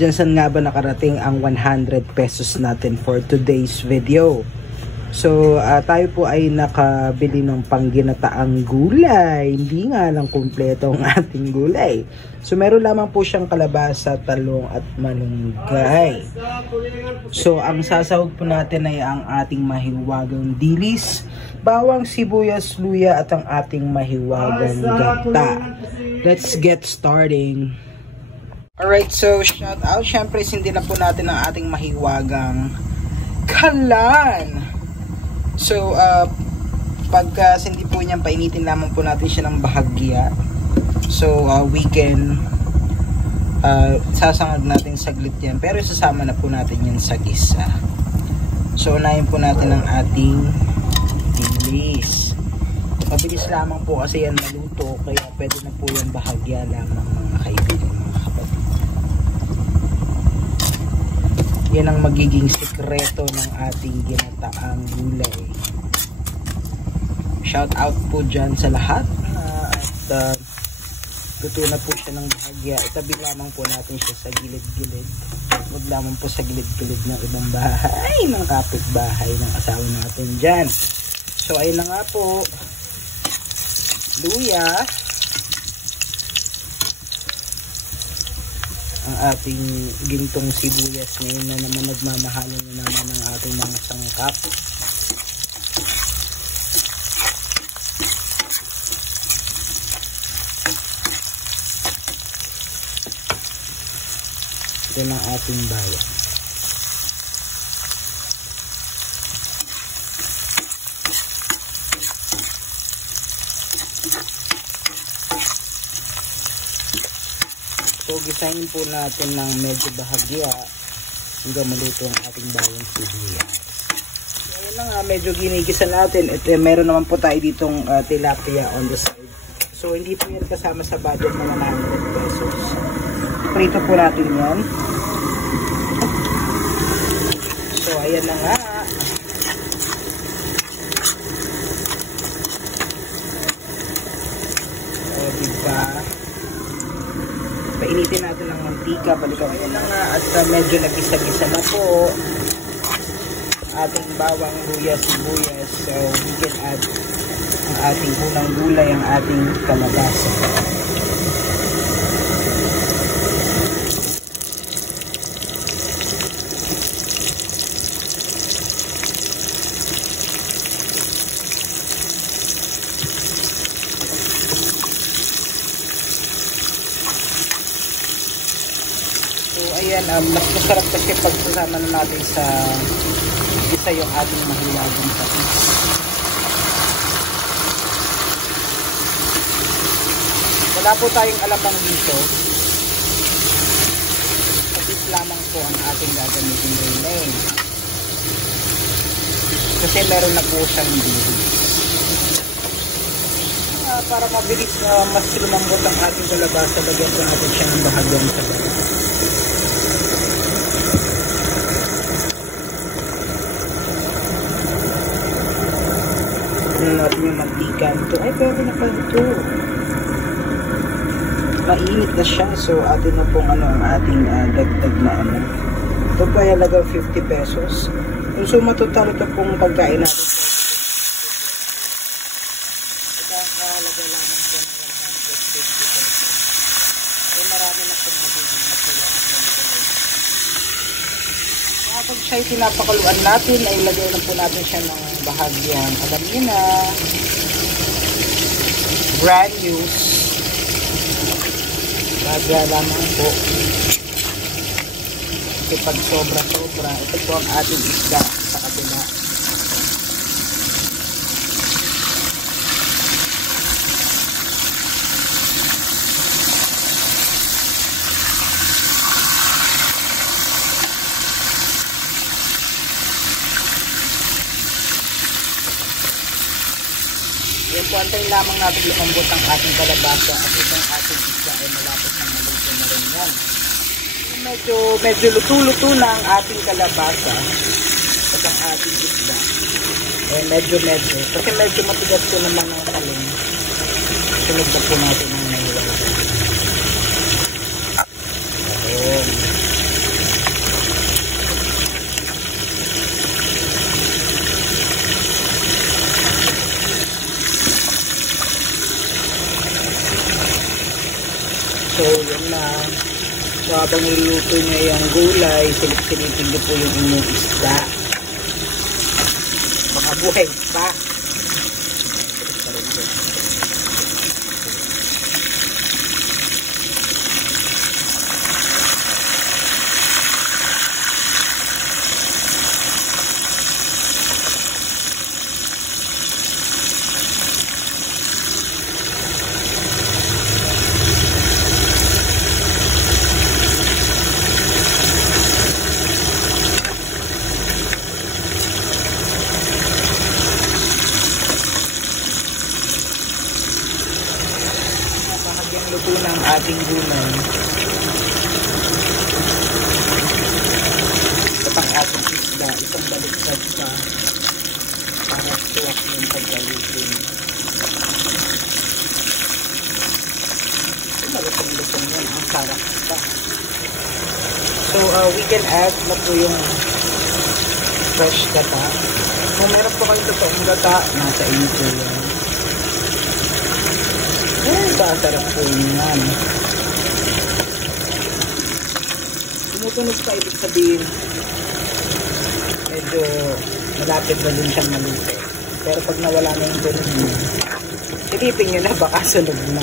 dyan, saan nga ba nakarating ang 100 pesos natin for today's video? So, tayo po ay nakabili ng pangginataang gulay. Hindi nga lang kumpleto ang ating gulay. So, meron lamang po siyang kalabasa, talong at malunggay. So, ang sasahog po natin ay ang ating mahiwagang dilis, bawang, sibuyas, luya at ang ating mahiwagang gata. Let's get starting. Alright, so shout out. Syempre, sindi na po natin ang ating mahiwagang kalan. So, pagka sindi po niyan, painitin lamang po natin siya ng bahagya. So, we can sasangag natin saglit yan. Pero sasama na po natin yan sa gisa. So, unahin po natin ang ating dilis. Mabilis lamang po kasi yan maluto. Kaya pwede na po yan bahagya lamang mga kaibigan, mga kapatid. Yan ang magiging sikreto ng ating ginataang gulay. Shout out po dyan sa lahat. At luto na po siya ng bahagya. Itabi lamang po natin siya sa gilid-gilid. Huwag lamang po sa gilid-gilid ng ibang bahay, ng kapitbahay ng asawa natin dyan. So ayun na nga po. Luya. Ang ating gintong sibuyas ngayon na naman nagmamahalan na naman ng ating mga sangkap. Ito ng ating bayan. So, gisahin po natin ng medyo bahagya hanggang maluto ang ating bawang sibuyas. So, ayun na nga, medyo ginigisa natin. Ito, meron naman po tayo ditong tilapia on the side. So, hindi po yan kasama sa budget na 100 pesos. Prito po natin yan. So, ayan na nga. O, diba? Painitin natin ng mantika, balikan. Ayan na nga, at medyo nagisa-gisa na po ating bawang, luya, sibuyas. So, we can add ang ating unang gulay, ang ating kalabasa. Ayan, mas masarap kasi pagsasama na natin sa isa yung ating mahiwagang patis. Wala po tayong alamang dito. Patis lamang po ang ating gagamitin rin. Kasi meron na po siyang dilis. Para mabilis na mas lumambot ang ating kalabasa, lagyan po natin siya ng bahagyang sabaw. Natin yung mantika nito. Ay, pero na pa ito. Mainit na siya. So, atin na pong ang ating dagdag na Ito pa halaga 50 pesos. So, matotal ito pong pagkain natin. Ito ang halaga lamang po ng 150 pesos. Ay, marami na pong magiging masaya at magiging. Kapag siya'y pinapakuluan natin, ay ilagay na po natin siya ng bahagyang, alam niyo na, granules. Bahagya lamang po. Kasi pag sobra-sobra, ito po ang ating isda sa kabila. Kuwantayin lamang natin lumambot ang ating kalabasa at itong ating isda ay malapit ng maluto na rin yan. Medyo luto-luto na ang ating kalabasa at ang ating isda. Medyo. Kasi medyo matigas ko naman ang talong. Sunod na po natin ang nahiwagan. Ayun. na. So habang niluluto niya yung gulay, silip-silipin niyo po yung inyong isda. Baka buhay pa. Luto ng ating gulay. Ito pang ating isda, isang baliktad pa para tuwak yung pagkaluto. Malutong-lutong yan, ang sarap pa. So we can add na po yung fresh gata. Kung meron po kayo totoong gata, nasa inyo po yan. Sarap po yan. Tumutunog pa, ibig sabihin medyo malapit na din siyang maluto. Pero pag nawala na yung tunog niya, silipin nyo na, baka sunog na.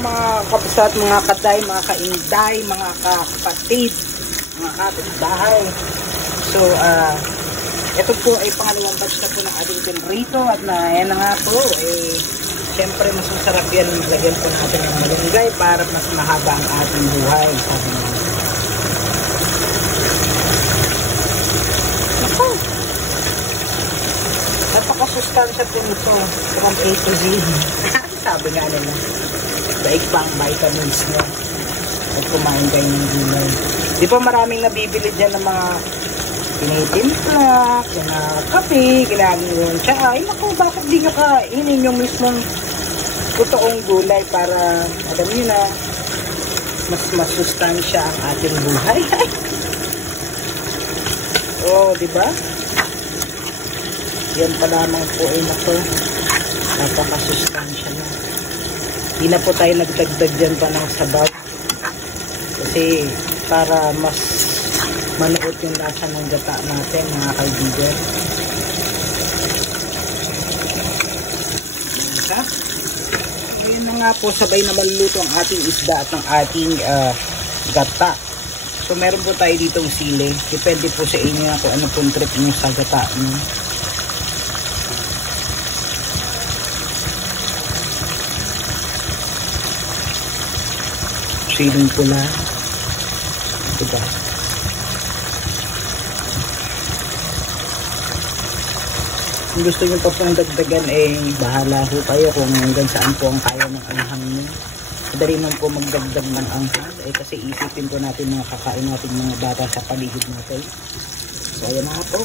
Mga kapsat, mga kaday, mga kainday, mga kapatid, mga kapitbahay. So ito po ay pangalawang batch na po ng ating pinrito at yan na nga po, siyempre mas masarap yan, lagyan po natin ng malunggay para mas mahaba ang ating buhay. Sabi nga. Ako, napakasustansya po nito from A to Z. Sabi nga nila, daig pang vitamins mo at kumain kayo ng gulay. Di pa maraming nabibili dyan ng mga tinitimpla, kinakape, ginagawang siya. Ay naku, bakit di nyo kainin yung mismong totoong gulay para, alam nyo na, mas masustansya ang ating buhay. Oh, diba? Yan pa lamang po ay naku, napakasustansya na. Hindi na po tayo nagdagdag dyan pa ng sabaw. Kasi para mas manuot yung lasa ng gata natin, mga kaibigan. Ngayon na nga po, sabay na maluluto ang ating isda at ang ating gata. So meron po tayo ditong sili. Depende po sa inyo kung ano pong trip nyo sa gata nyo. Siling pula. Diba? Kung gusto nyo pa pong dagdagan, bahala ho kayo kung hanggang saan po ang kaya ng anghang nyo. Madali man po magdagdag ng anghang, kasi isipin po natin mga kakain natin mga bata sa paligid natin. So ayan na po.